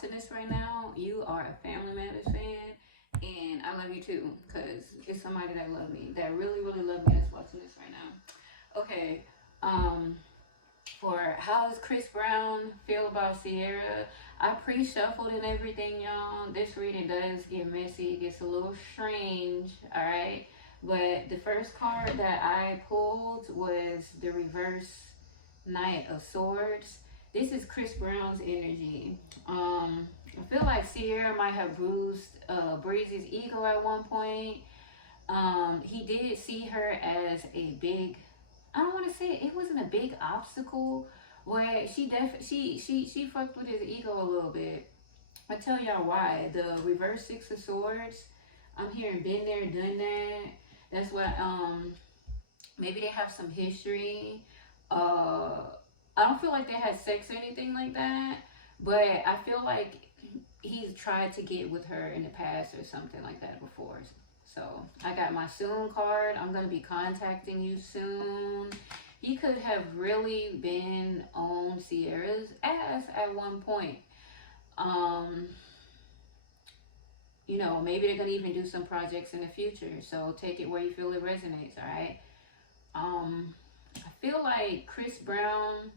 watching this right now, you are a Family Matters fan, and I love you too, because it's somebody that love me, that really, really love me that's watching this right now. Okay, um, for how does Chris Brown feel about Ciara? I pre-shuffled and everything, y'all. This reading does get messy, it gets a little strange, alright? But the first card that I pulled was the reverse Knight of Swords. This is Chris Brown's energy. I feel like Ciara might have bruised Breezy's ego at one point. He did see her as a big, I don't want to say it wasn't a big obstacle, where she fucked with his ego a little bit. I tell y'all why. The reverse Six of Swords, I'm hearing been there, done that. That's what maybe they have some history. I don't feel like they had sex or anything like that, but I feel like he's tried to get with her in the past or something like that before. So I got my soon card. I'm gonna be contacting you soon. He could have really been on Ciara's ass at one point. Um, you know, maybe they're gonna even do some projects in the future. So take it where you feel it resonates, all right? I feel like Chris Brown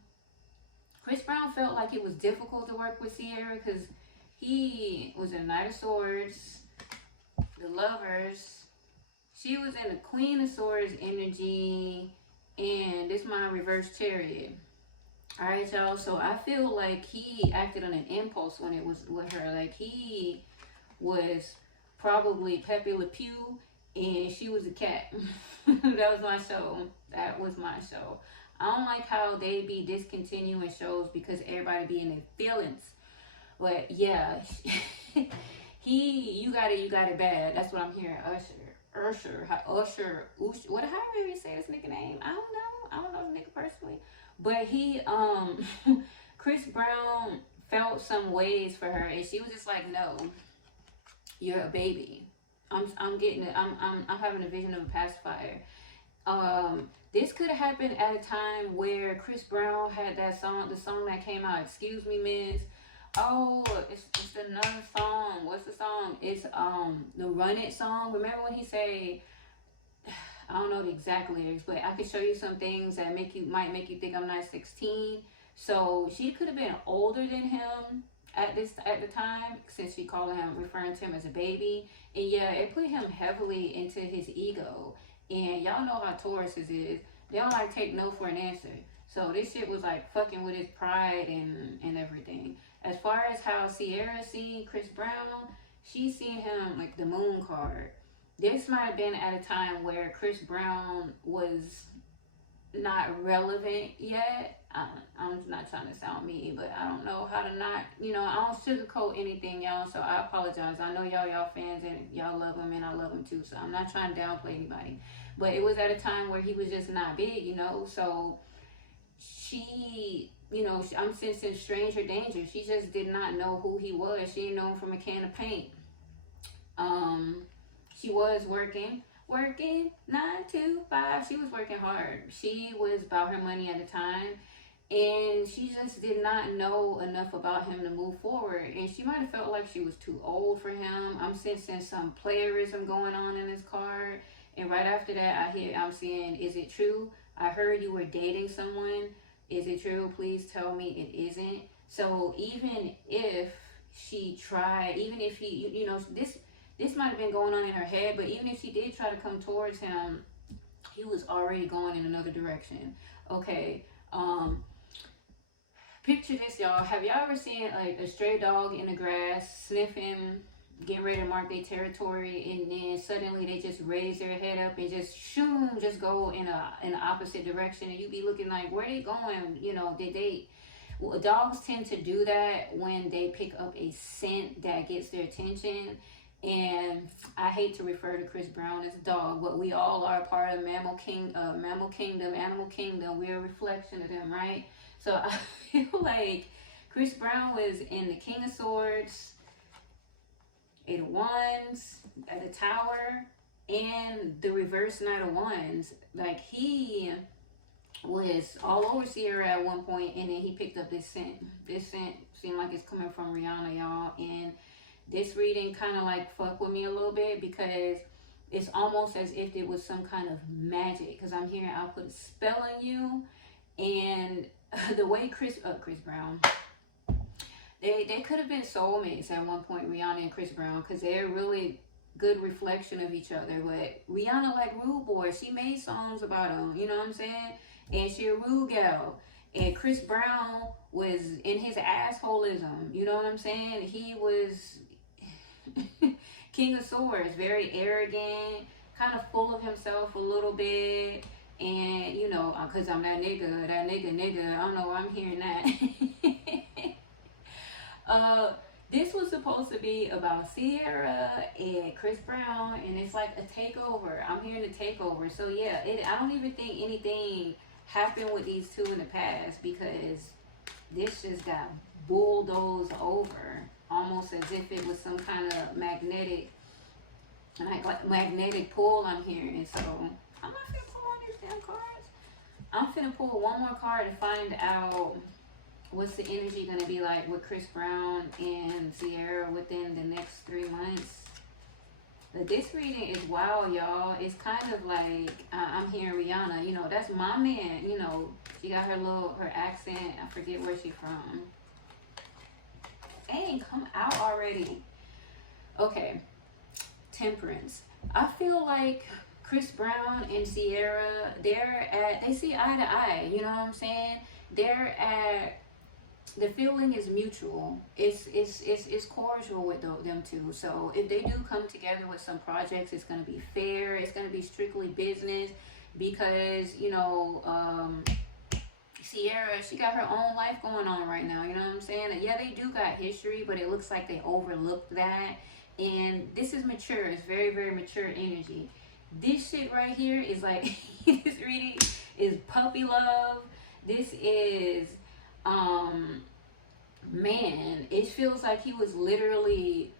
felt like it was difficult to work with Ciara because he was in the Knight of Swords, the Lovers. She was in the Queen of Swords energy, and this my reverse Chariot. All right, y'all. So I feel like he acted on an impulse when it was with her. Like he was probably Pepe Le Pew, and she was a cat. That was my show. That was my show. I don't like how they be discontinuing shows because everybody be in their feelings. But yeah, you got it bad. That's what I'm hearing. Usher, what? However you say this nigga name, I don't know the nigga personally, but he, Chris Brown felt some ways for her, and she was just like, no, you're a baby. I'm getting it. I'm having a vision of a pacifier. This could have happened at a time where Chris Brown had that song, the song that came out, Excuse Me Miss. Oh, it's another song. What's the song? It's the Run It song. Remember when he say, I don't know the exact lyrics, but I could show you some things that might make you think I'm not 16. So she could have been older than him at the time, since she called him, referring to him as a baby. And yeah, it put him heavily into his ego. And y'all know how Tauruses is. They don't like take no for an answer. So this shit was like fucking with his pride and everything. As far as how Ciara seen Chris Brown, she seen him like the moon card. This might have been at a time where Chris Brown was not relevant yet. I'm not trying to sound mean, but I don't know how to not, I don't sugarcoat anything, y'all, so I apologize. I know y'all fans and y'all love him and I love him too, so I'm not trying to downplay anybody. But it was at a time where he was just not big, so she, I'm sensing stranger danger. She just did not know who he was. She didn't know him from a can of paint. She was working 9 to 5. She was working hard. She was about her money at the time, and she just did not know enough about him to move forward. And she might have felt like she was too old for him. I'm sensing some playerism going on in this card. And right after that, I'm seeing, is it true? I heard you were dating someone. Is it true? Please tell me it isn't. So even if she tried, even if he, this might have been going on in her head, but even if she did try to come towards him, he was already going in another direction. Okay, picture this, y'all. Have y'all ever seen like a stray dog in the grass sniffing, getting ready to mark their territory, and then suddenly they just raise their head up and just go in an opposite direction, and you be looking like, where they going? Dogs tend to do that when they pick up a scent that gets their attention. And I hate to refer to Chris Brown as a dog, but we all are part of animal kingdom. We're a reflection of them, right? So I feel like Chris Brown was in the King of Swords, Eight of Wands, at the Tower, and the reverse Knight of Wands. Like he was all over Ciara at one point, and then he picked up this scent. This scent seemed like it's coming from Rihanna, y'all. And this reading kind of like fuck with me a little bit because it's almost as if it was some kind of magic. Because I'm hearing I'll put a spell on you, and the way Chris Brown, they could have been soulmates at one point, Rihanna and Chris Brown, because they're really good reflection of each other. But Rihanna like Rude Boy, she made songs about him, you know what I'm saying? And she a rude gal. And Chris Brown was in his assholism, you know what I'm saying? He was King of Swords, very arrogant, kind of full of himself a little bit. And, you know, because I'm that nigga, I don't know why I'm hearing that. This was supposed to be about Ciara and Chris Brown, and it's like a takeover. I'm hearing a takeover. So, yeah, I don't even think anything happened with these two in the past because this just got bulldozed over, almost as if it was some kind of magnetic pull I'm hearing. So I'm not finna pull all these damn cards. I'm finna pull one more card to find out what's the energy gonna be like with Chris Brown and Ciara within the next 3 months. But this reading is wild, y'all. It's kind of like I'm hearing Rihanna. You know, that's my man. You know, she got her accent. I forget where she's from. Dang, come out already. Okay, Temperance. I feel like Chris Brown and Ciara, they see eye to eye. You know what I'm saying? The feeling is mutual. It's cordial with them two. So if they do come together with some projects, it's gonna be fair. It's gonna be strictly business because you know Ciara, she got her own life going on right now. You know what I'm saying? Yeah, they do got history, but it looks like they overlooked that. And this is mature. It's very, very mature energy. This shit right here is like this reading is puppy love. This is man, it feels like he was literally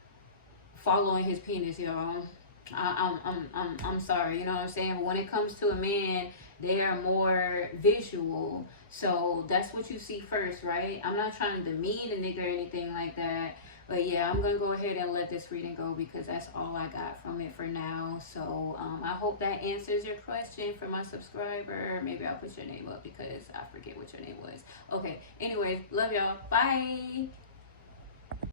following his penis, y'all. I'm sorry, you know what I'm saying? But when it comes to a man, they are more visual. So that's what you see first, right? I'm not trying to demean a nigga or anything like that. But yeah, I'm going to go ahead and let this reading go because that's all I got from it for now. So I hope that answers your question for my subscriber. Maybe I'll put your name up because I forget what your name was. Okay, anyways, love y'all. Bye.